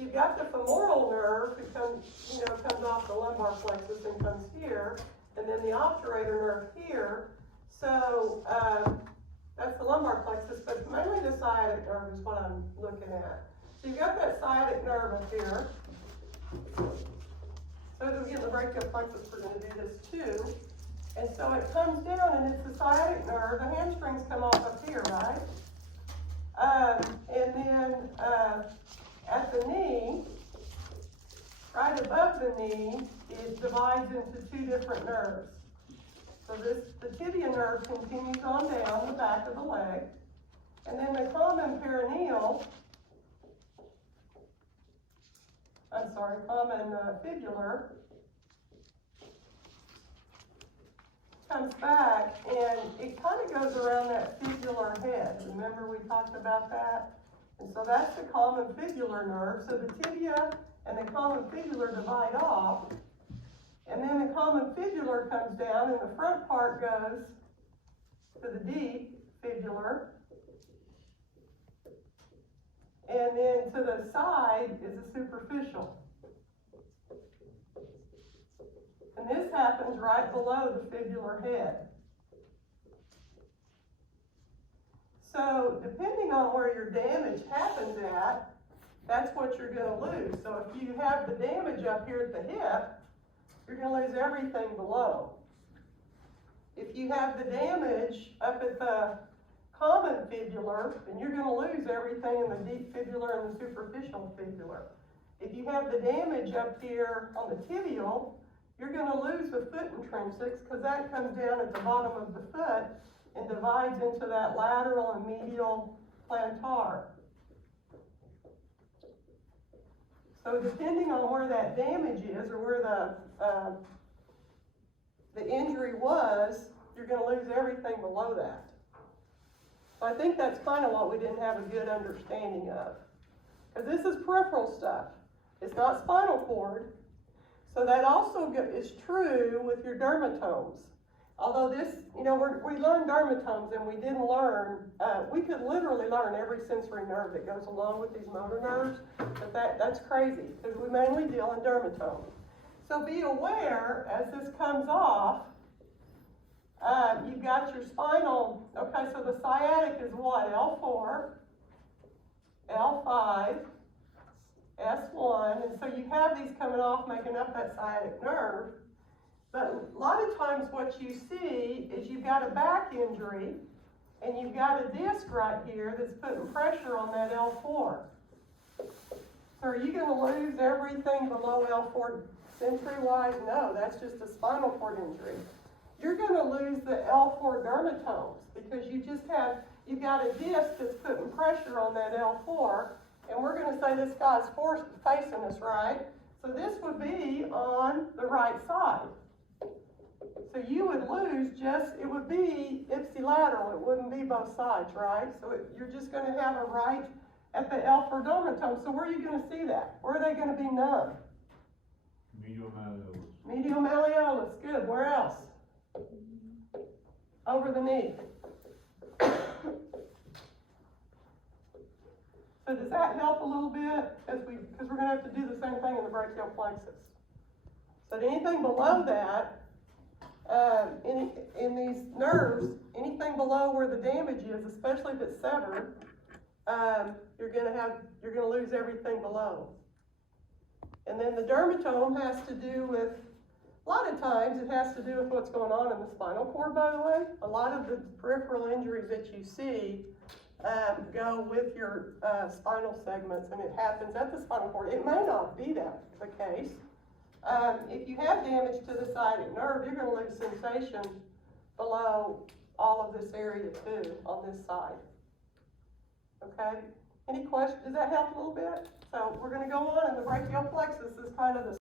you've got the femoral nerve that comes off the lumbar plexus and comes here, and then the obturator nerve here. So, that's the lumbar plexus, but mainly the sciatic nerve is what I'm looking at. So you've got that sciatic nerve up here. So as we get the brachial plexus, we're going to do this too. And so it comes down, and it's the sciatic nerve. The hamstrings come off up here, right? And then at the knee, right above the knee, it divides into two different nerves. So the tibia nerve continues on down the back of the leg, and then the common fibular comes back, and it kind of goes around that fibular head. Remember we talked about that? And so that's the common fibular nerve. So the tibia and the common fibular divide off, and then the common fibular comes down, and the front part goes to the deep fibular, and then to the side is the superficial. And this happens right below the fibular head. So depending on where your damage happens at, that's what you're going to lose. So if you have the damage up here at the hip, you're going to lose everything below. If you have the damage up at the common fibular, then you're going to lose everything in the deep fibular and the superficial fibular. If you have the damage up here on the tibial, you're going to lose the foot intrinsics, because that comes down at the bottom of the foot and divides into that lateral and medial plantar. So depending on where that damage is, or where the injury was, you're going to lose everything below that. So I think that's kind of what we didn't have a good understanding of. Because this is peripheral stuff. It's not spinal cord. So that also is true with your dermatomes. Although this, we learned dermatomes, and we didn't learn, we could literally learn every sensory nerve that goes along with these motor nerves, but that's crazy, because we mainly deal in dermatomes. So be aware, as this comes off, you've got your spinal, okay, so the sciatic is what? L4, L5, S1, and so you have these coming off, making up that sciatic nerve. But a lot of times what you see is you've got a back injury, and you've got a disc right here that's putting pressure on that L4. So are you going to lose everything below L4 sensory-wise? No, that's just a spinal cord injury. You're going to lose the L4 dermatomes, because you've got a disc that's putting pressure on that L4, and we're going to say this guy's facing us, right? So this would be on the right side. So you would lose it would be ipsilateral, it wouldn't be both sides, right? So you're just going to have a right at the L4 dermatome. So where are you going to see that? Where are they going to be numb? Medial malleolus. Medial malleolus, good. Where else? Over the knee. So does that help a little bit? Because we're going to have to do the same thing in the brachial plexus. So anything below that, in these nerves, anything below where the damage is, especially if it's severed, you're going to lose everything below. And then the dermatome has to do with, a lot of times it has to do with what's going on in the spinal cord, by the way. A lot of the peripheral injuries that you see go with your spinal segments, and it happens at the spinal cord. It may not be that the case. If you have damage to the sciatic nerve, you're going to lose sensation below all of this area too, on this side. Okay? Any questions? Does that help a little bit? So we're going to go on, and the brachial plexus is kind of the